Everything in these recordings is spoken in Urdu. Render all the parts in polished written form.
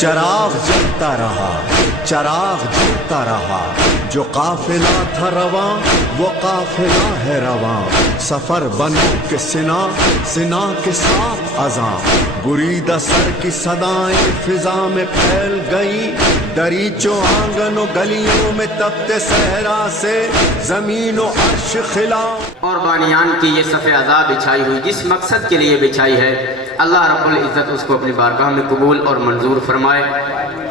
چراغ جلتا رہا، چراغ جلتا رہا، جو قافلہ تھا رواں وہ قافلہ ہے رواں، سفر بنو کے سنا، سنا کے ساتھ اذاں، بریدہ سر کی صدائیں فضا میں پھیل گئیں، دریچوں آنگن و گلیوں میں تپتے صحرا سے زمین و عرش خلا۔ اور بانیان کی یہ صف عذاب بچھائی ہوئی جس مقصد کے لیے بچھائی ہے، اللہ رب العزت اس کو اپنی بارگاہ میں قبول اور منظور فرمائے،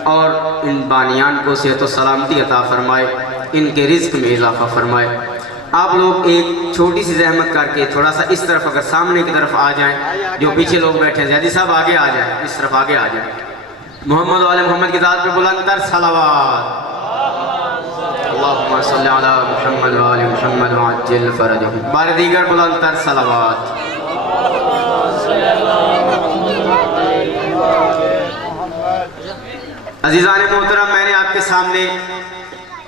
اور ان بانیان کو صحت و سلامتی عطا فرمائے، ان کے رزق میں اضافہ فرمائے۔ آپ لوگ ایک چھوٹی سی زحمت کر کے تھوڑا سا اس طرف اگر سامنے کی طرف آ جائیں، جو پیچھے لوگ بیٹھے ہیں زیادی صاحب آگے آ جائیں، اس طرف آگے آ جائیں۔ محمد و آل محمد کی ذات پہ بلند تر صلوات۔ اللہم صلی علی محمد و آل محمد وعجل فرجہم۔ بار دیگر بلند تر صلوات۔ عزیزان محترم، میں نے آپ کے سامنے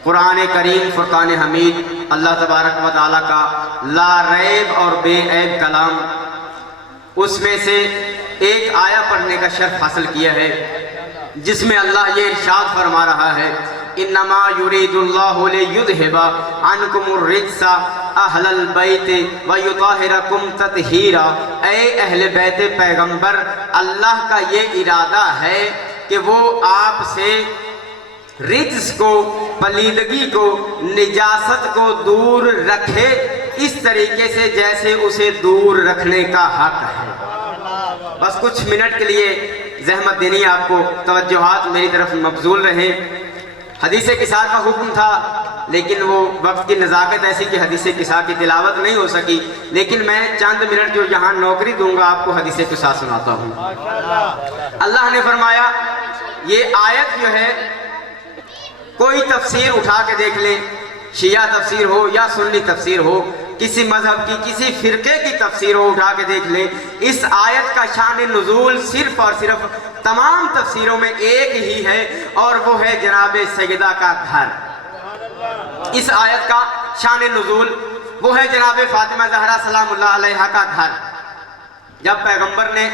قرآن کریم فرقان حمید اللہ تبارک و تعالیٰ کا لا ریب اور بے عیب کلام، اس میں سے ایک آیہ پڑھنے کا شرف حاصل کیا ہے، جس میں اللہ یہ ارشاد فرما رہا ہے انما یرید اللہ لیذھب عنکم الرجس اہل البیت ویطہرکم تطہیرا۔ اے اہل بیت پیغمبر، اللہ کا یہ ارادہ ہے کہ وہ آپ سے رجس کو، پلیدگی کو، نجاست کو دور رکھے، اس طریقے سے جیسے اسے دور رکھنے کا حق ہے۔ بس کچھ منٹ کے لیے زحمت دینی آپ کو، توجہات میری طرف مبذول رہیں۔ حدیث قصا کا حکم تھا، لیکن وہ وقت کی نزاکت ایسی کہ حدیث قصا کی تلاوت نہیں ہو سکی، لیکن میں چند منٹ جو یہاں نوکری دوں گا آپ کو حدیث قصا سناتا ہوں۔ اللہ نے فرمایا یہ آیت جو ہے، کوئی تفسیر اٹھا کے دیکھ لیں، شیعہ تفسیر ہو یا سنی تفسیر ہو، کسی مذہب کی کسی فرقے کی تفسیر ہو، اٹھا کے دیکھ لیں، اس آیت کا شان نزول صرف اور صرف تمام تفسیروں میں ایک ہی ہے، اور وہ ہے جناب سیدہ کا گھر۔ اس آیت کا شان نزول وہ ہے جناب فاطمہ زہرا سلام اللہ علیہا کا گھر۔ جب پیغمبر نے،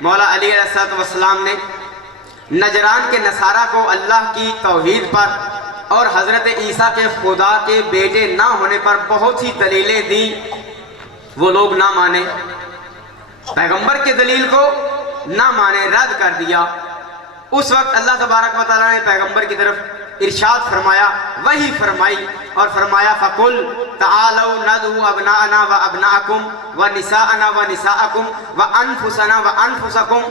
مولا علی علیہ السلام نے نجران کے نصارہ کو اللہ کی توحید پر اور حضرت عیسیٰ کے خدا کے بیٹے نہ ہونے پر بہت سی دلیلیں دی، وہ لوگ نہ مانے، پیغمبر کے دلیل کو نہ مانے، رد کر دیا۔ اس وقت اللہ تبارک و تعالیٰ نے پیغمبر کی طرف ارشاد فرمایا، وحی فرمائی اور فرمایا فَقُلْ تَعَالَوْا نَدْعُو أَبْنَاءَنَا وَأَبْنَاءَكُمْ وَنِسَاءَنَا وَنِسَاءَكُمْ وَأَنفُسَنَا وَأَنفُسَكُمْ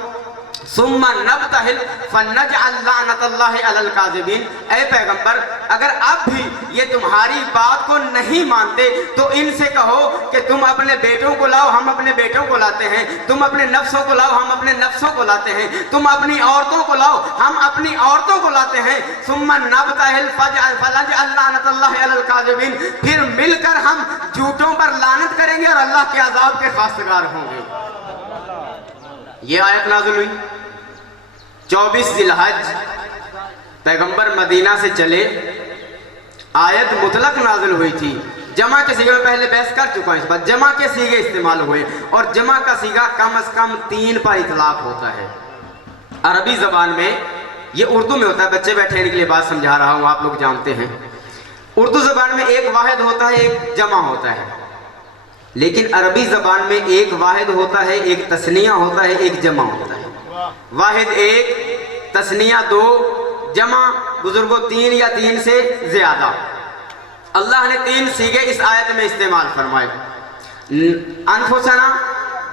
ثم نبتہل فنجعل لعنت اللہ علی الکاذبین۔ اے پیغمبر، اگر اب بھی یہ تمہاری بات کو نہیں مانتے تو ان سے کہو کہ تم اپنے بیٹوں کو لاؤ، ہم اپنے بیٹوں کو لاتے ہیں، تم اپنے نفسوں کو لاؤ، ہم اپنے نفسوں کو لاتے ہیں، تم اپنی عورتوں کو لاؤ، ہم اپنی عورتوں کو لاتے ہیں، ثم نبتہل فنجعل لعنت اللہ علی الکاذبین، پھر مل کر ہم جھوٹوں پر لعنت کریں گے اور اللہ کے عذاب کے خواستگار ہوں گے۔ یہ آیت نازل ہوئی 24 ذی الحج، پیغمبر مدینہ سے چلے، آیت مطلق نازل ہوئی تھی۔ جمع کے سیغے میں پہلے بحث کر چکا ہوں، اس بات جمع کے سیغے استعمال ہوئے، اور جمع کا سیغہ کم از کم 3 پر اطلاق ہوتا ہے عربی زبان میں۔ یہ اردو میں ہوتا ہے، بچے بیٹھے ان کے لیے بات سمجھا رہا ہوں، آپ لوگ جانتے ہیں اردو زبان میں ایک واحد ہوتا ہے، ایک جمع ہوتا ہے، لیکن عربی زبان میں ایک واحد ہوتا ہے، ایک تثنیہ ہوتا ہے، ایک جمع ہوتا ہے۔ واحد 1، تثنیہ 2، جمع بزرگوں 3 یا 3 سے زیادہ۔ اللہ نے 3 سیغے اس آیت میں استعمال فرمائے، انفسنا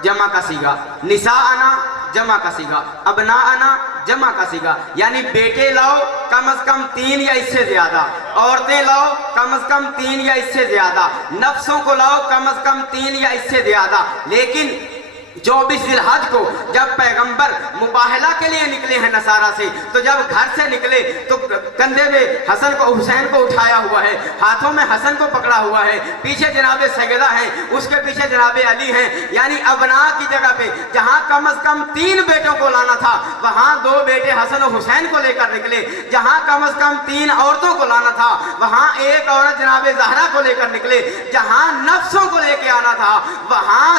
جمع کا سیغہ، نساءنا جمع کا سیغہ، ابناءنا جمع کا سیغہ، یعنی بیٹے لاؤ کم از کم 3 یا اس سے زیادہ، عورتیں لاؤ کم از کم 3 یا اس سے زیادہ، نفسوں کو لاؤ کم از کم 3 یا اس سے زیادہ۔ لیکن 24 ذی الحج کو جب پیغمبر مباہلہ کے لیے نکلے ہیں نصارہ سے، تو جب گھر سے نکلے تو کندھے میں حسن کو، حسین کو اٹھایا ہوا ہے، ہاتھوں میں حسن کو پکڑا ہوا ہے، پیچھے جناب سیدہ ہیں، اس کے پیچھے جناب علی ہیں، یعنی ابناء کی جگہ پہ جہاں کم از کم 3 بیٹوں کو لانا تھا، وہاں 2 بیٹے حسن و حسین کو لے کر نکلے، جہاں کم از کم 3 عورتوں کو لانا تھا، وہاں 1 عورت جناب زہرا کو لے کر نکلے، جہاں نفسوں کو لے کے آنا تھا، وہاں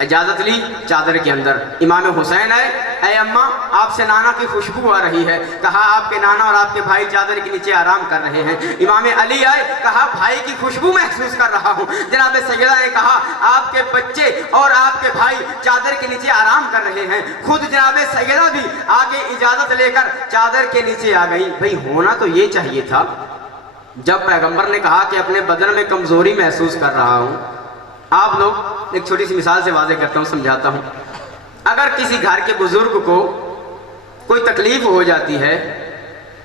اجازت لی چادر کے اندر. امام حسین آئے, اے اماں آپ سے نانا کی خوشبو آ رہی ہے. کہا آپ کے نانا اور آپ کے بھائی چادر کے نیچے آرام کر رہے ہیں. امام علی آئے, کہا بھائی کی خوشبو محسوس کر رہا ہوں. جناب سیدہ نے کہا آپ کے بچے اور آپ کے بھائی چادر کے نیچے آرام کر رہے ہیں. خود جناب سیدہ بھی آگے اجازت لے کر چادر کے نیچے آ گئی. بھئی ہونا تو یہ چاہیے تھا, جب پیغمبر نے کہا کہ اپنے بدن میں کمزوری محسوس کر رہا ہوں. آپ لوگ ایک چھوٹی سی مثال سے واضح کرتا ہوں, سمجھاتا ہوں. اگر کسی گھر کے بزرگ کو کوئی تکلیف ہو جاتی ہے,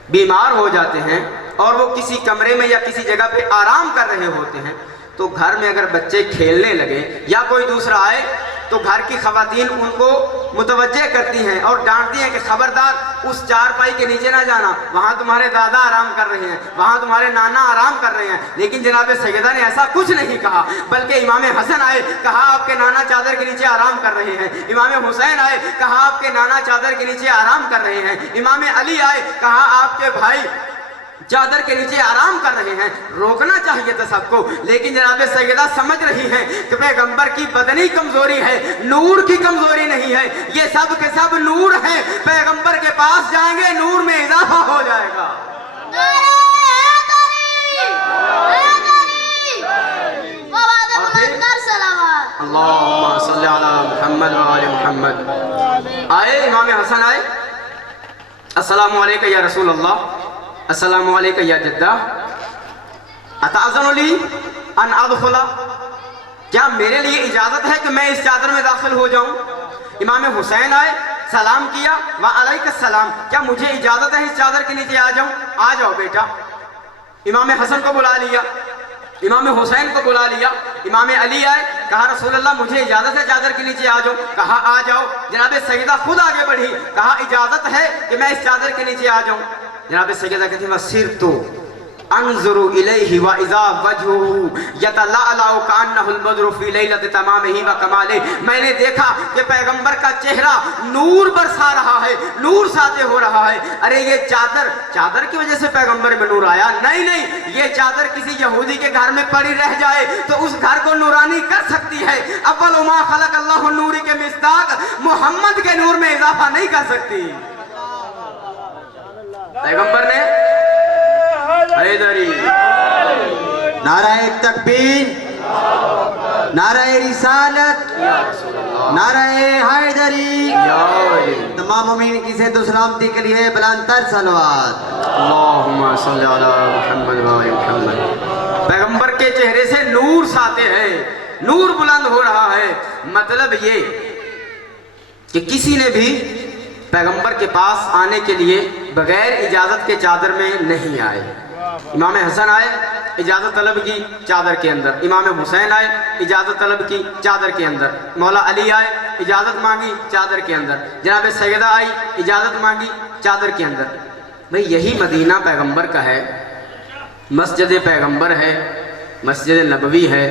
بیمار ہو جاتے ہیں اور وہ کسی کمرے میں یا کسی جگہ پہ آرام کر رہے ہوتے ہیں, تو گھر میں اگر بچے کھیلنے لگے یا کوئی دوسرا آئے تو گھر کی خواتین ان کو متوجہ کرتی ہیں اور ڈانٹتی ہیں کہ خبردار اس چارپائی کے نیچے نہ جانا, وہاں تمہارے دادا آرام کر رہے ہیں, وہاں تمہارے نانا آرام کر رہے ہیں. لیکن جناب سیدہ نے ایسا کچھ نہیں کہا, بلکہ امام حسن آئے, کہا آپ کے نانا چادر کے نیچے آرام کر رہے ہیں. امام حسین آئے, کہا آپ کے نانا چادر کے نیچے آرام کر رہے ہیں. امام علی آئے, کہا آپ کے بھائی چادر کے نیچے آرام کر رہے ہیں. روکنا چاہیے تھا سب کو, لیکن جناب سیدہ سمجھ رہی ہیں کہ پیغمبر کی بدنی کمزوری ہے, نور کی کمزوری نہیں ہے. یہ سب کے سب نور ہیں, پیغمبر کے پاس جائیں گے نور میں اضافہ ہو جائے گا. اللہم صلی علی محمد و آل محمد. آئے امام حسن آئے, السلام علیکم یا رسول اللہ, السلام علیکم یا جدہ, اتعذن لی ان ادخلا, کیا میرے لیے اجازت ہے کہ میں اس چادر میں داخل ہو جاؤں؟ امام حسین آئے, سلام کیا, وعلیک السلام, کیا مجھے اجازت ہے اس چادر کے نیچے آ جاؤں؟ آ جاؤ بیٹا. امام حسن کو بلا لیا, امام حسین کو بلا لیا. امام علی آئے, کہا رسول اللہ مجھے اجازت ہے چادر کے نیچے آ جاؤں؟ کہا آ جاؤ. جناب سیدہ خود آگے بڑھی, کہا اجازت ہے کہ میں اس چادر کے نیچے آ جاؤں. جناب سیدہ کہتی ہیں وَسِرْتُ انظر الیہ واذا وجهه یتلألأ کأنہ البدر فی لیلۃ تمامہ وکمالہ, میں نے دیکھا کہ پیغمبر کا چہرہ نور برسا رہا ہے, نور ساطع ہو رہا ہے. ارے یہ چادر کی وجہ سے پیغمبر میں نور آیا؟ نہیں, یہ چادر کسی یہودی کے گھر میں پڑی رہ جائے تو اس گھر کو نورانی کر سکتی ہے, اول ما خلق اللہ نور کے مصداق محمد کے نور میں اضافہ نہیں کر سکتی. پیغمبر نے حیدری, نعرہ تکبیر, نعرہ رسالت, نعرہ حیدری. تمام مومنین کی صحت و سلامتی کے لیے بلند تر صلوات. اللہم صلی علی محمد و آل محمد. پیغمبر کے چہرے سے نور ساطع ہے, نور بلند ہو رہا ہے. مطلب یہ کہ کسی نے بھی پیغمبر کے پاس آنے کے لیے بغیر اجازت کے چادر میں نہیں آئے. امام حسن آئے, اجازت طلب کی چادر کے اندر. امام حسین آئے, اجازت طلب کی چادر کے اندر. مولا علی آئے, اجازت مانگی چادر کے اندر. جناب سیدہ آئی, اجازت مانگی چادر کے اندر. بھئی یہی مدینہ پیغمبر کا ہے, مسجد پیغمبر ہے, مسجد نبوی ہے.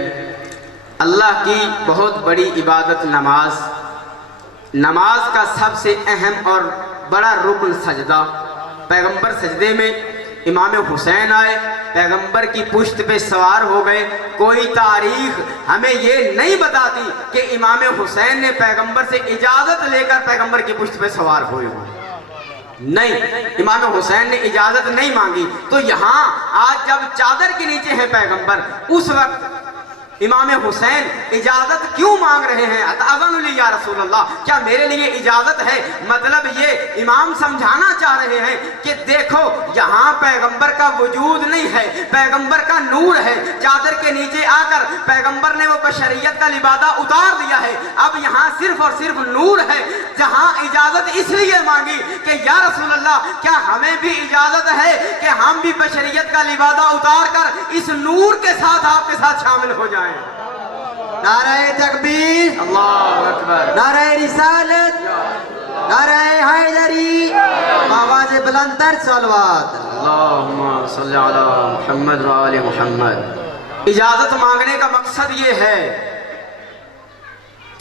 اللہ کی بہت بڑی عبادت نماز, نماز کا سب سے اہم اور بڑا رکن سجدہ. پیغمبر سجدے میں, امام حسین آئے, پیغمبر کی پشت پہ سوار ہو گئے. کوئی تاریخ ہمیں یہ نہیں بتاتی کہ امام حسین نے پیغمبر سے اجازت لے کر پیغمبر کی پشت پہ سوار ہوئے ہوں. نہیں, امام حسین نے اجازت نہیں مانگی. تو یہاں آج جب چادر کے نیچے ہے پیغمبر, اس وقت امام حسین اجازت کیوں مانگ رہے ہیں؟ اتعذن لی یا رسول اللہ, کیا میرے لیے اجازت ہے؟ مطلب یہ امام سمجھانا چاہ رہے ہیں کہ دیکھو یہاں پیغمبر کا وجود نہیں ہے, پیغمبر کا نور ہے. چادر کے نیچے آ کر پیغمبر نے وہ بشریت کا لبادہ اتار دیا ہے. اب یہاں صرف اور صرف نور ہے. جہاں اجازت اس لیے مانگی کہ یا رسول اللہ کیا ہمیں بھی اجازت ہے کہ ہم بھی بشریت کا لبادہ اتار کر اس نور کے ساتھ آپ کے ساتھ شامل ہو جائیں. نعرہ تکبیر, اللہ اکبر, نعرہ رسالت, نعرہ حیدری, آواز بلند تر صلوات. اللہم صلی علی محمد و آل محمد. اجازت مانگنے کا مقصد یہ ہے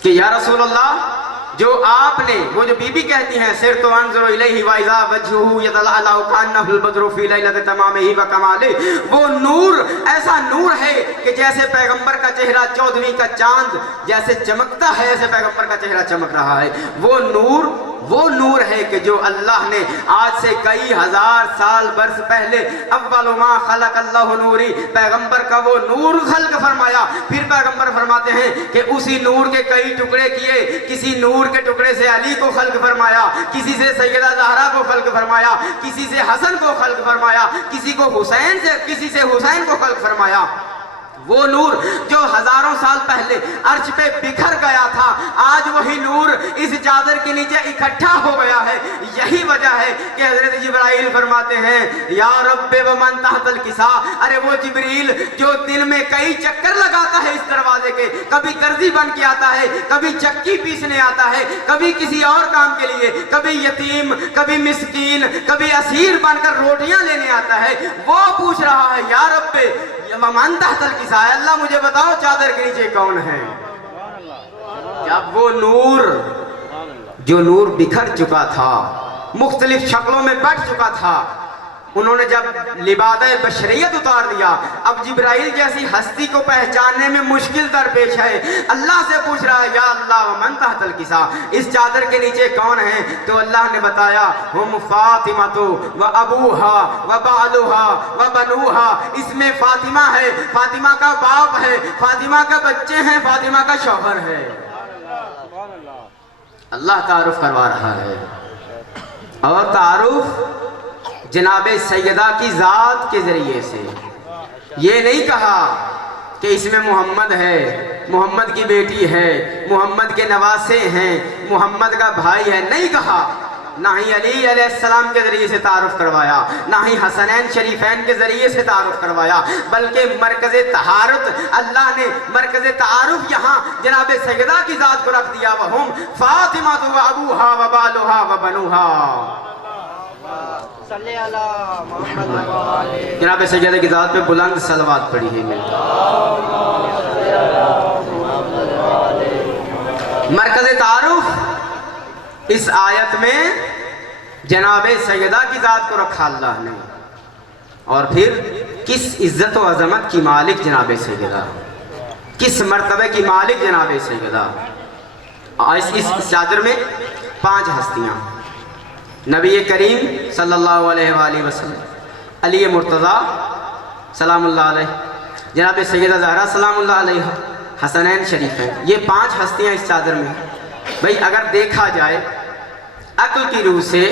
کہ یا رسول اللہ جو آپ نے وہ جو بی بی کہتی ہیں سر تو انظر الیہ وَإِذَا وَجْهُهُ يَتَلَأْلَأُ كَأَنَّهُ الْبَدْرُ فِي لَيْلَةِ تَمَامِهِ وَكَمَالِهِ، وہ نور ایسا نور ہے کہ جیسے پیغمبر کا چہرہ 14ویں کا چاند جیسے چمکتا ہے ایسے پیغمبر کا چہرہ چمک رہا ہے۔ وہ نور ہے کہ جو اللہ نے آج سے کئی ہزار سال برس پہلے اول ما خلق اللہ نوری پیغمبر کا وہ نور خلق فرمایا۔ پھر پیغمبر فرماتے ہیں کہ اسی نور کے کئی ٹکڑے کیے، کسی نور کے ٹکڑے سے علی کو خلق فرمایا، کسی سے سیدہ زہرا کو خلق فرمایا، کسی سے حسن کو خلق فرمایا، کسی سے حسین کو خلق فرمایا۔ وہ نور جو ہزاروں سال پہلے عرش پہ بکھر گیا تھا، آج وہی نور اس چادر کے نیچے اکٹھا ہو گیا ہے۔ یہی وجہ ہے کہ حضرت جبرائیل فرماتے ہیں یا رب ومن تحت الکساء، ارے وہ جبریل جو دن میں کئی چکر لگاتا ہے اس دروازے کے، کبھی درزی بن کے آتا ہے، کبھی چکی پیسنے آتا ہے، کبھی کسی اور کام کے لیے، کبھی یتیم، کبھی مسکین، کبھی اسیر بن کر روٹیاں لینے آتا ہے، وہ پوچھ رہا ہے یا رب ومن تحت الکساء، اللہ مجھے بتاؤ چادر کے نیچے کون ہے۔ جب وہ نور جو نور بکھر چکا تھا، مختلف شکلوں میں بٹ چکا تھا، انہوں نے جب لبادہ بشریت اتار دیا، اب جبرائیل جیسی ہستی کو پہچاننے میں مشکل درپیش ہے، اللہ سے پوچھ رہا ہے یا اللہ ومن تحت الکساء، اس چادر کے نیچے کون ہیں؟ تو اللہ نے بتایا ہم فاطمہ و ابوہا و بالوہا و بنوہا، اس میں فاطمہ ہے، فاطمہ کا باپ ہے، فاطمہ کا بچے ہیں، فاطمہ کا شوہر ہے۔ اللہ تعارف کروا رہا ہے، اور تعارف جناب سیدہ کی ذات کے ذریعے سے، یہ نہیں کہا کہ اس میں محمد ہے، محمد کی بیٹی ہے، محمد کے نواسے ہیں، محمد کا بھائی ہے، نہیں کہا۔ نہ ہی علی علیہ السلام کے ذریعے سے تعارف کروایا، نہ ہی حسنین شریفین کے ذریعے سے تعارف کروایا، بلکہ مرکز طہارت اللہ نے مرکز تعارف یہاں جناب سیدہ کی ذات کو رکھ دیا، وہم فاطمہ و ابوہا و بالوہا و بنوہا۔ صلی اللہ محمد جناب سیدہ کی ذات پہ بلند صلوات پڑھی ہے ملتا۔ مرکز تعارف اس آیت میں جناب سیدہ کی ذات کو رکھا اللہ نے، اور پھر کس عزت و عظمت کی مالک جناب سیدہ، کس مرتبے کی مالک جناب سیدہ۔ اس چادر میں 5 ہستیاں، نبی کریم صلی اللہ علیہ وآلہ وسلم، علی مرتضیٰ سلام اللہ علیہ، جناب سیدہ زہرا سلام اللہ علیہ، حسنین شریف ہیں، یہ 5 ہستیاں اس چادر میں ہیں۔ بھئی اگر دیکھا جائے عقل کی روح سے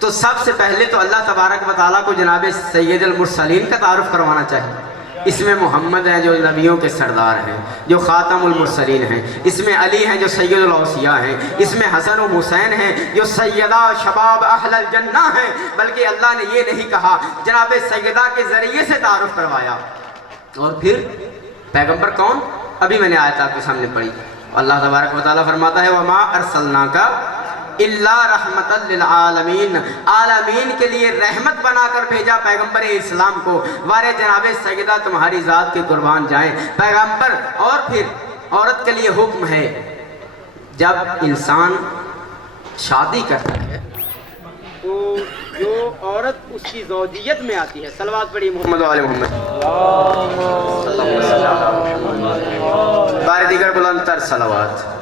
تو سب سے پہلے تو اللہ تبارک و تعالیٰ کو جناب سید المرسلین کا تعارف کروانا چاہیے۔ اس میں محمد ہیں جو نبیوں کے سردار ہیں، جو خاتم المرسلین ہیں، اس میں علی ہیں جو سید الاوصیاء ہیں، اس میں حسن و حسین ہیں جو سیدہ شباب اہل الجنہ ہیں، بلکہ اللہ نے یہ نہیں کہا، جناب سیدہ کے ذریعے سے تعارف کروایا۔ اور پھر پیغمبر کون؟ ابھی میں نے آیت آپ کے سامنے پڑھی، اللہ تبارک و تعالیٰ فرماتا ہے وَمَا أَرْسَلْنَاكَ اللہ رحمت للعالمین، عالمین کے لیے رحمت بنا کر بھیجا پیغمبر اسلام کو، وارے جناب سیدہ تمہاری ذات کے قربان جائیں پیغمبر۔ اور پھر عورت کے لیے حکم ہے، جب انسان شادی کرتا ہے تو جو عورت اس کی زوجیت میں آتی ہے، صلوات پڑھی محمد و آل محمد، بار دیگر بلند تر صلوات۔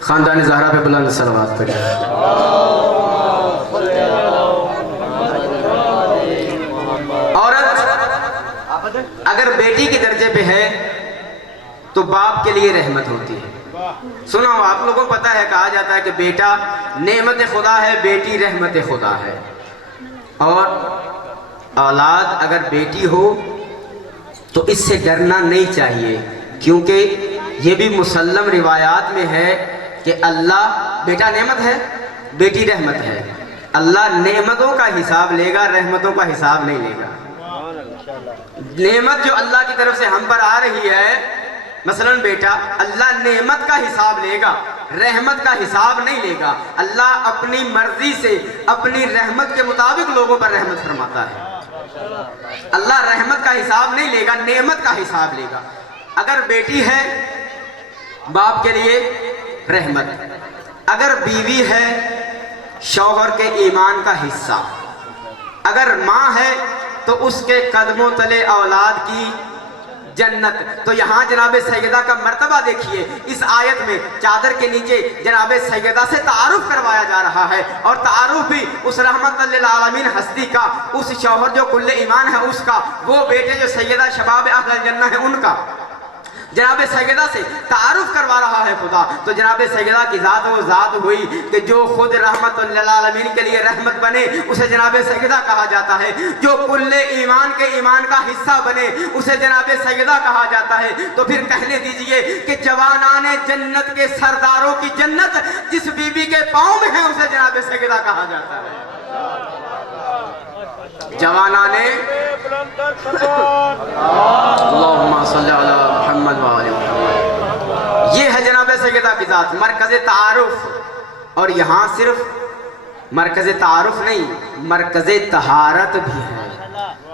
خاندان زہرا پہ بلند صلوات پڑھی۔ عورت اگر بیٹی کے درجے پہ ہے تو باپ کے لیے رحمت ہوتی ہے۔ سنا ہو آپ لوگوں کو پتا ہے، کہا جاتا ہے کہ بیٹا نعمت خدا ہے، بیٹی رحمت خدا ہے، اور اولاد اگر بیٹی ہو تو اس سے ڈرنا نہیں چاہیے، کیونکہ یہ بھی مسلم روایات میں ہے کہ اللہ، بیٹا نعمت ہے، بیٹی رحمت ہے، اللہ نعمتوں کا حساب لے گا، رحمتوں کا حساب نہیں لے گا۔ نعمت جو اللہ کی طرف سے ہم پر آ رہی ہے، مثلا بیٹا، اللہ نعمت کا حساب لے گا، رحمت کا حساب نہیں لے گا۔ اللہ اپنی مرضی سے اپنی رحمت کے مطابق لوگوں پر رحمت فرماتا ہے۔ اللہ رحمت کا حساب نہیں لے گا، نعمت کا حساب لے گا۔ اگر بیٹی ہے باپ کے لیے رحمت، اگر بیوی ہے شوہر کے ایمان کا حصہ، اگر ماں ہے تو اس کے قدموں تلے اولاد کی جنت۔ تو یہاں جناب سیدہ کا مرتبہ دیکھیے، اس آیت میں چادر کے نیچے جناب سیدہ سے تعارف کروایا جا رہا ہے، اور تعارف بھی اس رحمت للعالمین ہستی کا، اس شوہر جو کل ایمان ہے اس کا، وہ بیٹے جو سیدہ شباب اہل الجنہ ہے ان کا، جناب سیدہ سے تعارف کروا رہا ہے خدا۔ تو جناب سیدہ کی ذات وہ ذات ہوئی کہ جو خود رحمت للعالمین کے لیے رحمت بنے اسے جناب سیدہ کہا جاتا ہے، جو کل ایمان کے ایمان کا حصہ بنے اسے جناب سیدہ کہا جاتا ہے۔ تو پھر کہنے دیجئے کہ جوانان جنت کے سرداروں کی جنت جس بی بی کے پاؤں میں ہے اسے جناب سیدہ کہا جاتا ہے۔ جوانان اللہم صلی علی محمد وآل محمد، یہ ہے جناب سیدہ کی ذات، مرکز تعارف۔ اور یہاں صرف مرکز تعارف نہیں، مرکز طہارت بھی ہے۔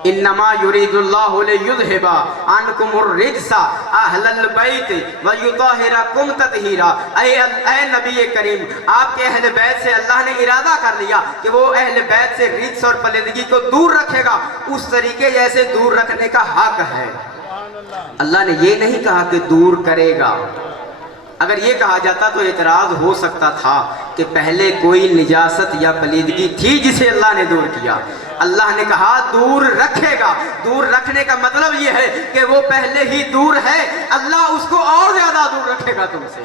انما یرید اللہ لیذھب عنکم الرجس اہل البیت ویطہرکم تطہیرا۔ اے نبی کریم، آپ کے اہل بیت سے اللہ نے ارادہ کر لیا کہ وہ اہل بیت سے رجس اور پلیدگی کو دور رکھے گا، اس طریقے جیسے دور رکھنے کا حق ہے۔ اللہ نے یہ نہیں کہا کہ دور کرے گا۔ اگر یہ کہا جاتا تو اعتراض ہو سکتا تھا کہ پہلے کوئی نجاست یا پلیدگی تھی جسے اللہ نے دور کیا۔ اللہ نے کہا دور رکھے گا۔ دور رکھنے کا مطلب یہ ہے کہ وہ پہلے ہی دور ہے، اللہ اس کو اور زیادہ دور رکھے گا تم سے۔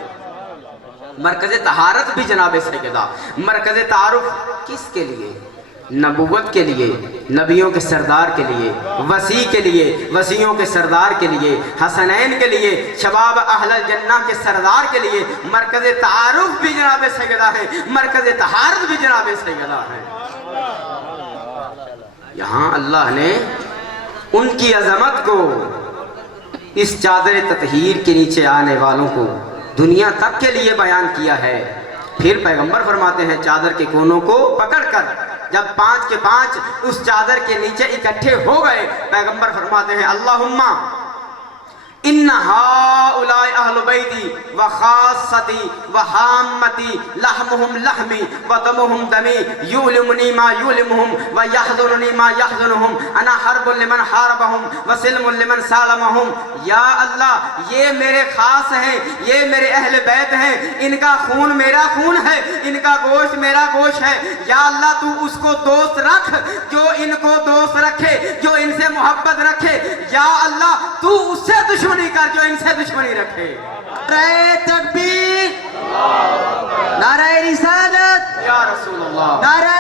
مرکز طہارت بھی جناب سیدہ، مرکز تعارف کس کے لیے؟ نبوت کے لیے، نبیوں کے سردار کے لیے، وسیع کے لیے، وسیعوں کے سردار کے لیے، حسنین کے لیے، شباب اہل الجنہ کے سردار کے لیے مرکز تعارف بھی جناب سیدہ ہے، مرکز طہارت بھی جناب سیدہ ہے۔ یہاں اللہ نے ان کی عظمت کو اس چادر تطہیر کے نیچے آنے والوں کو دنیا تک کے لیے بیان کیا ہے۔ پھر پیغمبر فرماتے ہیں چادر کے کونوں کو پکڑ کر جب 5 کے 5 اس چادر کے نیچے اکٹھے ہو گئے، پیغمبر فرماتے ہیں اللہم ان ہؤلاء اہل بیتی وخاصتی وحامتی لحمہم لحمی ودمہم دمی یولمنی ما یولمہم ویحزننی ما یحزنہم انا حرب لمن حاربہم وسلم لمن سالمہم۔ یا اللہ یہ میرے خاص ہیں، یہ میرے اہل بیت ہیں، ان کا خون میرا خون ہے، ان کا گوشت میرا گوشت ہے۔ یا اللہ تو اس کو دوست رکھ جو ان کو دوست رکھے، جو ان سے محبت رکھے۔ یا اللہ تو اس سے دشمنی کر جو ان سے دشمنی رکھے۔ نعرہ تکبیر، نعرہ رسالت، یا رسول اللہ، نعرہ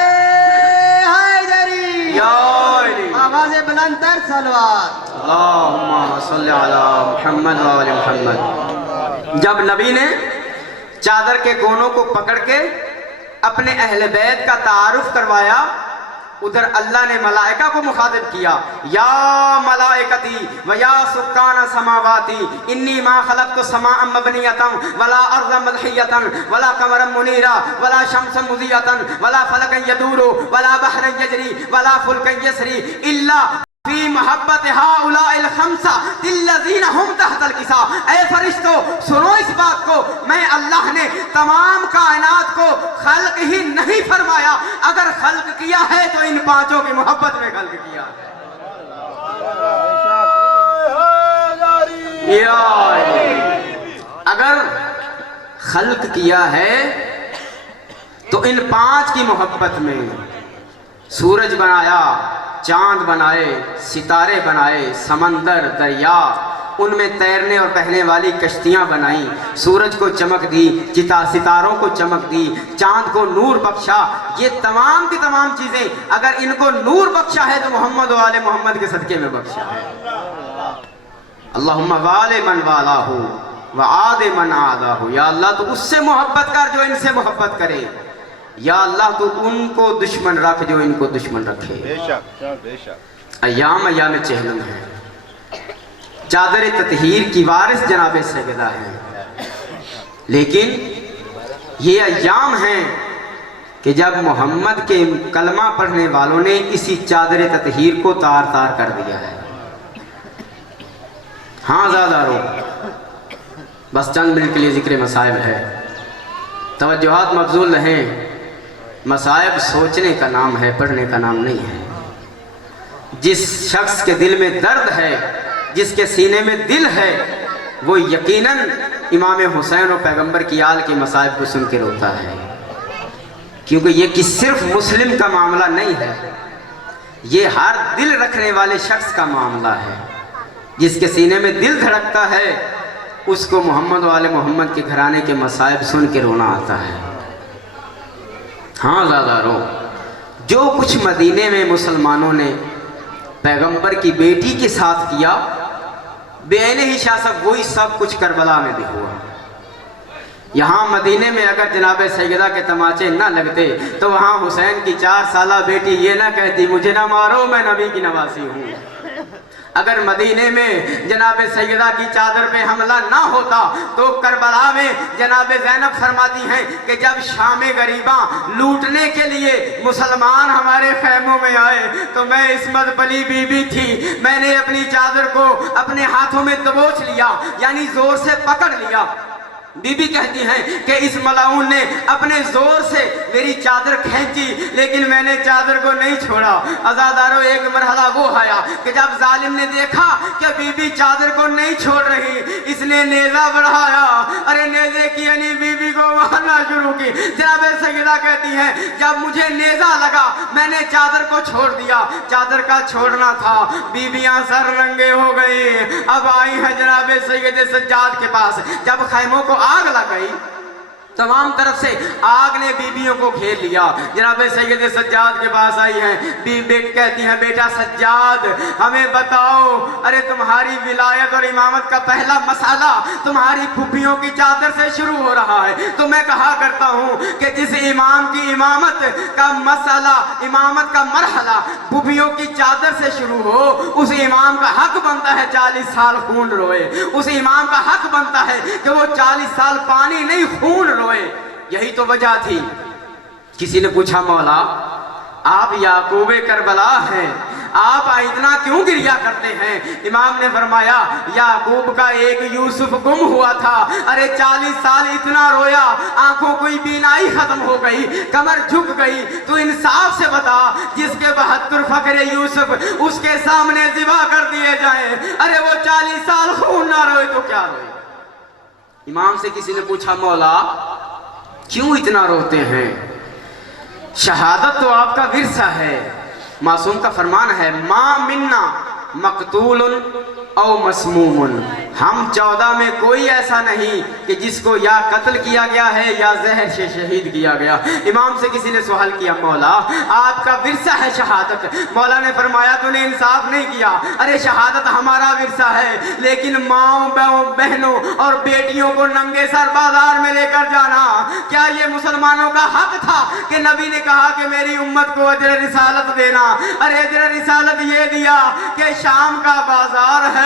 حیدری، یا علی، آواز بلند تر صلوات۔ اللہم صلی علی محمد و آل محمد۔ جب نبی نے چادر کے کونوں کو پکڑ کے اپنے اہل بیت کا تعارف کروایا، ادھر اللہ نے ملائکہ کو مخاطب کیا، یا ملائکتی و یا سکان سماواتی انی ما خلقت سماء مبنیتا ولا ارضا مدحیتا ولا قمرا منیرا ولا شمسا مضیئتا ولا فلکا یدور ولا بحرا یجری ولا فلکا یسری الا فی محبت ہؤلاء الخمسہ الذین ہم تحت الکساء۔ اے فرشتو سنو اس بات کو، میں اللہ نے تمام کائنات کو خلق ہی نہیں فرمایا، اگر خلق کیا ہے تو ان 5 کی محبت میں خلق کیا ہے۔ اگر خلق کیا ہے تو ان 5 کی محبت میں۔ سورج بنایا، چاند بنائے، ستارے بنائے، سمندر، دریا، ان میں تیرنے اور بہنے والی کشتیاں بنائیں، سورج کو چمک دی، ستاروں کو چمک دی، چاند کو نور بخشا۔ یہ تمام کی تمام چیزیں اگر ان کو نور بخشا ہے تو محمد و آل محمد کے صدقے میں بخشا ہے۔ اللہم وال من والاہ وعاد من عاداہ۔ یا اللہ تو اس سے محبت کر جو ان سے محبت کرے، یا اللہ تو ان کو دشمن رکھ جو ان کو دشمن رکھے۔ بے شک بے شک۔ ایام چہلم ہے، چادر تطہیر کی وارث جناب سیدہ ہیں، لیکن یہ ایام ہیں کہ جب محمد کے کلمہ پڑھنے والوں نے اسی چادر تطہیر کو تار تار کر دیا ہے۔ ہاں زادارو، بس چند منٹ کے لیے ذکر مصائب ہے، توجہات مبذول رہیں۔ مصائب سوچنے کا نام ہے، پڑھنے کا نام نہیں ہے۔ جس شخص کے دل میں درد ہے، جس کے سینے میں دل ہے، وہ یقیناً امام حسین اور پیغمبر کی آل کے مصائب کو سن کے روتا ہے، کیونکہ یہ صرف مسلم کا معاملہ نہیں ہے، یہ ہر دل رکھنے والے شخص کا معاملہ ہے۔ جس کے سینے میں دل دھڑکتا ہے اس کو محمد و آل محمد کے گھرانے کے مصائب سن کے رونا آتا ہے۔ ہاں زادارو، جو کچھ مدینے میں مسلمانوں نے پیغمبر کی بیٹی کے ساتھ کیا، بے عین ہی شاہ صاحب وہی سب کچھ کربلا میں بھی ہوا۔ یہاں مدینے میں اگر جناب سیدہ کے تماچے نہ لگتے تو وہاں حسین کی 4 سالہ بیٹی یہ نہ کہتی مجھے نہ مارو میں نبی کی نواسی ہوں۔ اگر مدینے میں جناب سیدہ کی چادر پہ حملہ نہ ہوتا تو کربلا میں جناب زینب فرماتی ہیں کہ جب شام غریباں لوٹنے کے لیے مسلمان ہمارے خیموں میں آئے تو میں عصمت بلی بی بی تھی، میں نے اپنی چادر کو اپنے ہاتھوں میں دبوچ لیا، یعنی زور سے پکڑ لیا۔ بی بی کہتی ہیں کہ اس ملعون نے اپنے زور سے میری چادر کھینچی لیکن میں نے چادر کو نہیں چھوڑا۔ عزادارو، ایک مرحلہ وہ آیا کہ جب ظالم نے دیکھا کہ بی بی چادر کو نہیں چھوڑ رہی، اس نے نیزہ بڑھایا، ارے نیزے کی یعنی بی بی کو مارنا شروع کی۔ جناب سیدہ کہتی ہیں جب مجھے نیزہ لگا میں نے چادر کو چھوڑ دیا، چادر کا چھوڑنا تھا، بیویاں سر رنگے ہو گئی۔ اب آئی ہیں جناب سید سجاد کے پاس، جب خیموں کو آگ لگ گئی، تمام طرف سے آگ نے بیویوں کو گھیر لیا، جناب سید سجاد کے پاس آئی ہیں، کہتی ہیں بیٹا سجاد ہمیں بتاؤ، ارے تمہاری ولایت اور امامت کا پہلا مسئلہ تمہاری پھوپھیوں کی چادر سے شروع ہو رہا ہے۔ تو میں کہا کرتا ہوں کہ جس امام کی امامت کا مسئلہ، امامت کا مرحلہ پھوپھیوں کی چادر سے شروع ہو، اس امام کا حق بنتا ہے 40 سال خون روئے، اس امام کا حق بنتا ہے کہ وہ 40 سال پانی نہیں خون روئے۔ یہی تو وجہ تھی۔ کسی نے پوچھا مولا آپ یعقوب کربلا ہیں، آپ اتنا کیوں گریا کرتے ہیں؟ امام نے فرمایا یعقوب کا ایک یوسف گم ہوا تھا، ارے 40 سال اتنا رویا، آنکھوں کی بینائی ختم ہو گئی، کمر جھک گئی، تو انصاف سے بتا جس کے 72 فخر یوسف اس کے سامنے ذبح کر دیے جائیں، ارے وہ 40 سال خون نہ روئے تو کیا روئے؟ امام سے کسی نے پوچھا مولا کیوں اتنا روتے ہیں؟ شہادت تو آپ کا ورثہ ہے، معصوم کا فرمان ہے ما منا مقتول او مسموم، ہم 14 میں کوئی ایسا نہیں کہ جس کو یا قتل کیا گیا ہے یا زہر سے شہید کیا گیا۔ امام سے کسی نے سوال کیا مولا آپ کا ورثہ ہے شہادت، مولا نے فرمایا تو نے انصاف نہیں کیا، ارے شہادت ہمارا ورثہ ہے لیکن ماؤں بہنوں اور بیٹیوں کو ننگے سر بازار میں لے کر جانا کیا یہ مسلمانوں کا حق تھا کہ نبی نے کہا کہ میری امت کو اجر رسالت دینا؟ ارے اجر رسالت یہ دیا کہ شام کا بازار ہے۔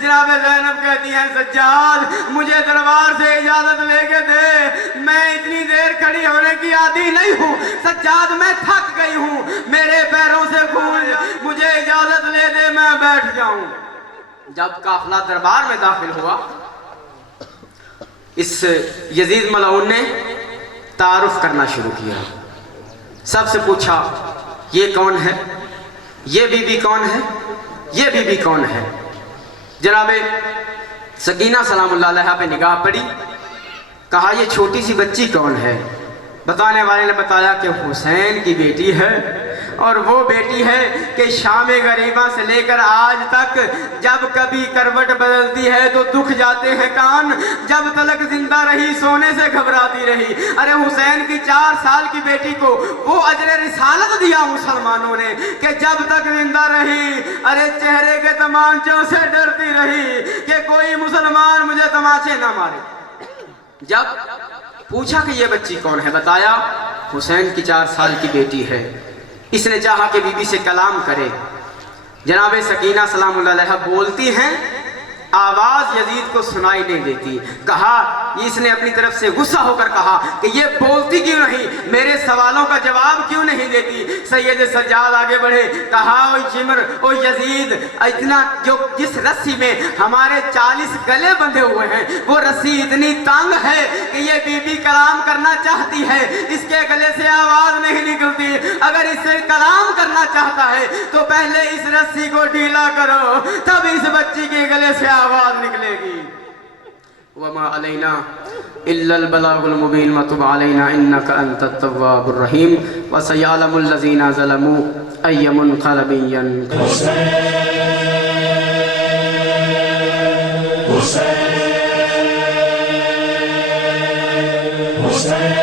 جناب زینب کہتی ہیں سجاد مجھے دربار سے اجازت لے کے دے، میں اتنی دیر کھڑی ہونے کی عادی نہیں ہوں، سجاد میں تھک گئی ہوں، میرے پیروں سے خون، مجھے اجازت لے دے میں بیٹھ جاؤں۔ جب قافلہ دربار میں داخل ہوا، اس یزید ملعون نے تعارف کرنا شروع کیا، سب سے پوچھا یہ کون ہے، یہ بی بی کون ہے، یہ بی بی کون ہے؟ جناب سکینہ سلام اللہ علیہ پہ نگاہ پڑی، کہا یہ چھوٹی سی بچی کون ہے؟ بتانے والے نے بتایا کہ حسین کی بیٹی ہے، اور وہ بیٹی ہے کہ شام غریبہ سے لے کر آج تک جب کبھی کروٹ بدلتی ہے تو دکھ جاتے ہیں کان، جب تلک زندہ رہی سونے سے گھبراتی رہی۔ ارے حسین کی 4 سال کی بیٹی کو وہ اجر رسالت دیا مسلمانوں نے کہ جب تک زندہ رہی، ارے چہرے کے تمانچوں سے ڈرتی رہی کہ کوئی مسلمان مجھے تماچے نہ مارے۔ جب پوچھا کہ یہ بچی کون ہے، بتایا حسین کی 4 سال کی بیٹی ہے۔ اس نے چاہا کہ بی بی سے کلام کرے، جناب سکینہ سلام اللہ علیہ بولتی ہیں آواز یزید کو سنائی نہیں دیتی. کہا اس نے اپنی طرف سے غصہ ہو کر کہا کہ یہ بولتی کیوں نہیں, میرے سوالوں کا جواب کیوں نہیں دیتی. سید سجاد آگے بڑھے, کہا او شمر, او یزید, اتنا جس رسی میں ہمارے 40 گلے بندھے ہوئے ہیں وہ رسی اتنی تنگ ہے کہ یہ بی بی کلام کرنا چاہتی ہے, اس کے گلے سے آواز نہیں نکلتی. اگر اس سے کلام کرنا چاہتا ہے تو پہلے اس رسی کو ڈھیلا کرو, تب اس بچی کے گلے سے آواز نکلے گی. وما علینا الا البلاغ المبین وتب علینا انک انت التواب الرحیم وسیعلم الذین ظلموا ای منقلب حسین